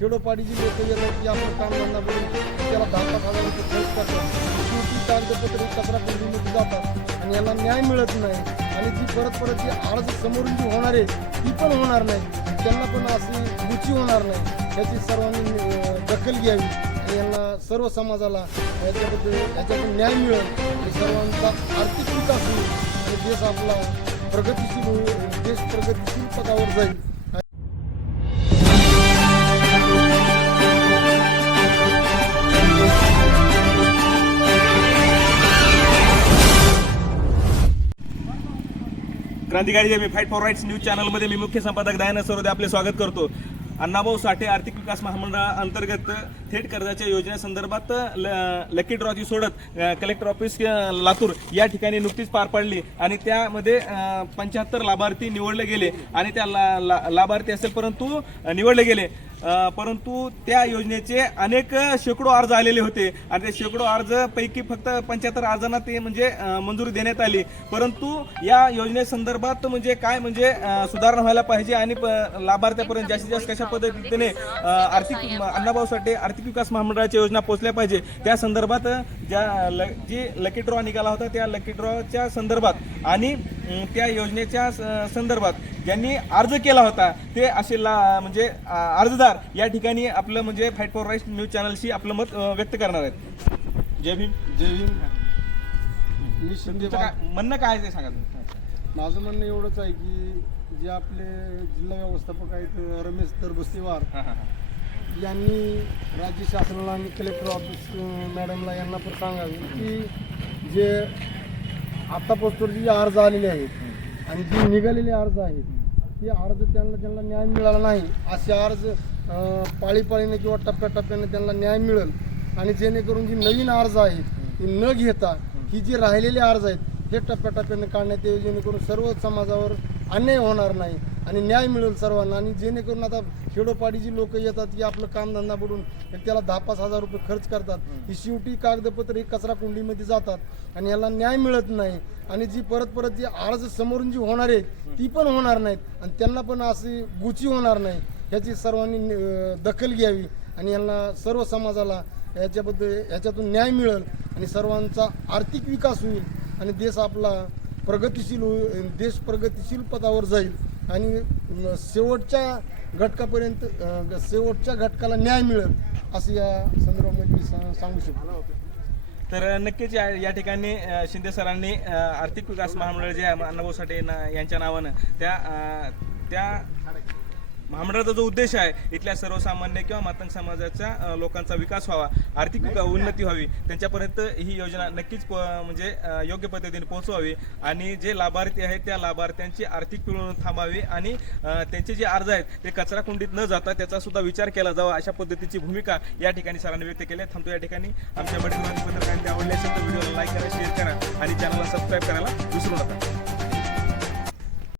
खेडोपाडीची लोक येतात की आपण काम धंदा करून त्याला दहा पाच हजार रुपये खर्च करतात. शेवटी कागदपत्र कचरा कुंडीमध्ये जातात आणि याला न्याय मिळत नाही. आणि जी परत परत जी अर्ज समोरून जी होणार आहे ती पण होणार नाही. त्यांना पण अशी रुची होणार नाही. याची सर्वांनी दखल घ्यावी. आणि यांना सर्व समाजाला याच्याबद्दल याच्यातून न्याय मिळेल. आणि सर्वांचा आर्थिक विकास होईल. आणि देश आपला प्रगतीशील होईल देश प्रगतीशील पदावर जाईल. क्रांतिकारी मी फाईट फॉर राईट्स न्यूज चॅनलमध्ये मी मुख्य संपादक दयानंद सरोदे आपले स्वागत करतो. अण्णाभाऊ साठे आर्थिक विकास महामंडळाअंतर्गत थेट कर्जाच्या योजनेसंदर्भात ल- लकी ड्रॉची सोडत कलेक्टर ऑफिस लातूर या ठिकाणी नुकतीच पार पडली आणि त्यामध्ये पंच्याहत्तर लाभार्थी निवडले गेले आणि त्या ला- ला- लाभार्थी असेल परंतु निवडले गेले. परंतु त्या योजनेचे अनेक शेकडो अर्ज आलेले होते. आणि त्या शेकडो अर्ज पैकी फक्त पंच्याहत्तर अर्जांना ते म्हणजे मंजुरी देण्यात आली. परंतु या योजनेसंदर्भात म्हणजे काय म्हणजे सुधारणा व्हायला पाहिजे आणि प- लाभार्थ्यापर्यंत जास्तीत जास्त कशा पद्धतीने आर्थिक अण्णाभाऊ साठे आर्थिक विकास महामंडळाच्या योजना पोहोचल्या पाहिजे त्या संदर्भात ज्या ल- जी लकी ड्रॉ निघाला होता त्या लकी ड्रॉच्या संदर्भात आणि त्या योजनेच्या स- संदर्भात ज्यांनी अर्ज केला होता ते असे ला म्हणजे अ, अर्जदार या ठिकाणी आपलं म्हणजे फाईट फॉर राईट्स न्यूज चॅनलशी आपलं मत अ, व्यक्त करणार आहेत जय भीम जय भीम मी शिंदे तुमचं काय- म्हणणं काय आहे ते सांगा तुम्ही. माझं म्हणणं एवढंच आहे की जे आपले जिल्हा व्यवस्थापक आहेत रमेश तरबस्तीवार हां, हां, हां. यांनी राज्य शासनाला आणि कलेक्टर ऑफिस अं, मॅडमला यांना पण सांगावे की जे आतापासून जी अर्ज आलेले आहेत आणि जे निघालेले अर्ज आहेत ते अर्ज त्यांना त्यांना न्याय मिळाला नाही. असे अर्ज पाळीपाळीने किंवा टप्प्याटप्प्याने त्यांना न्याय मिळेल. आणि जेणेकरून जी नवीन अर्ज आहेत ती न घेता ही जी राहिलेले अर्ज आहेत हे टप्प्याटप्प्याने काढण्यात येईल जेणेकरून सर्व समाजावर अन्याय होणार नाही आणि न्याय मिळेल सर्वांना. आणि जेणेकरून आता खेडोपाडीची लोक येतात की आपलं कामधंदा बुडून त्याला दहा पाच हजार रुपये खर्च करतात. ही शेवटी कागदपत्र ही कचरा कुंडीमध्ये जातात आणि याला न्याय मिळत नाही. आणि जी परत परत जी अर्ज समोरून जी होणार आहेत ती पण होणार नाहीत. आणि त्यांना पण अशी गुची होणार नाही. ह्याची सर्वांनी दखल घ्यावी आणि यांना सर्व समाजाला याच्याबद्दल ह्याच्यातून न्याय मिळेल आणि सर्वांचा आर्थिक विकास होईल आणि देश आपला प्रगतीशील देश प्रगतिशील पदावर जाईल आणि शेवटच्या घटकापर्यंत शेवटच्या घटकाला न्याय मिळेल असं या संदर्भामध्ये मी सा- सांगू शकतो. तर नक्कीच या या ठिकाणी शिंदे सरांनी आर्थिक विकास महामंडळ जे अण्णाभाऊ साठे ना- यांच्या नावानं त्या त्या महामंडळाचा जो उद्देश आहे इथल्या सर्वसामान्य किंवा मातंग समाजाच्या लोकांचा विकास व्हावा आर्थिक उन्नती व्हावी त्यांच्यापर्यंत ही योजना नक्कीच म्हणजे योग्य पद्धतीने पोहोचवावी आणि जे लाभार्थी आहेत त्या लाभार्थ्यांची आर्थिक पिळवणूक थांबावी आणि त्यांचे जे अर्ज आहेत ते कचरा कुंडीत न जाता त्याचा सुद्धा विचार केला जावा अशा पद्धतीची भूमिका या ठिकाणी सरांनी व्यक्त केली आहे. थांबतो या ठिकाणी. आमच्या मराठी पत्रकारांनी आवडले असेल तर व्हिडिओला लाईक करा शेअर करा आणि चॅनलला सबस्क्राईब करायला विसरू नका.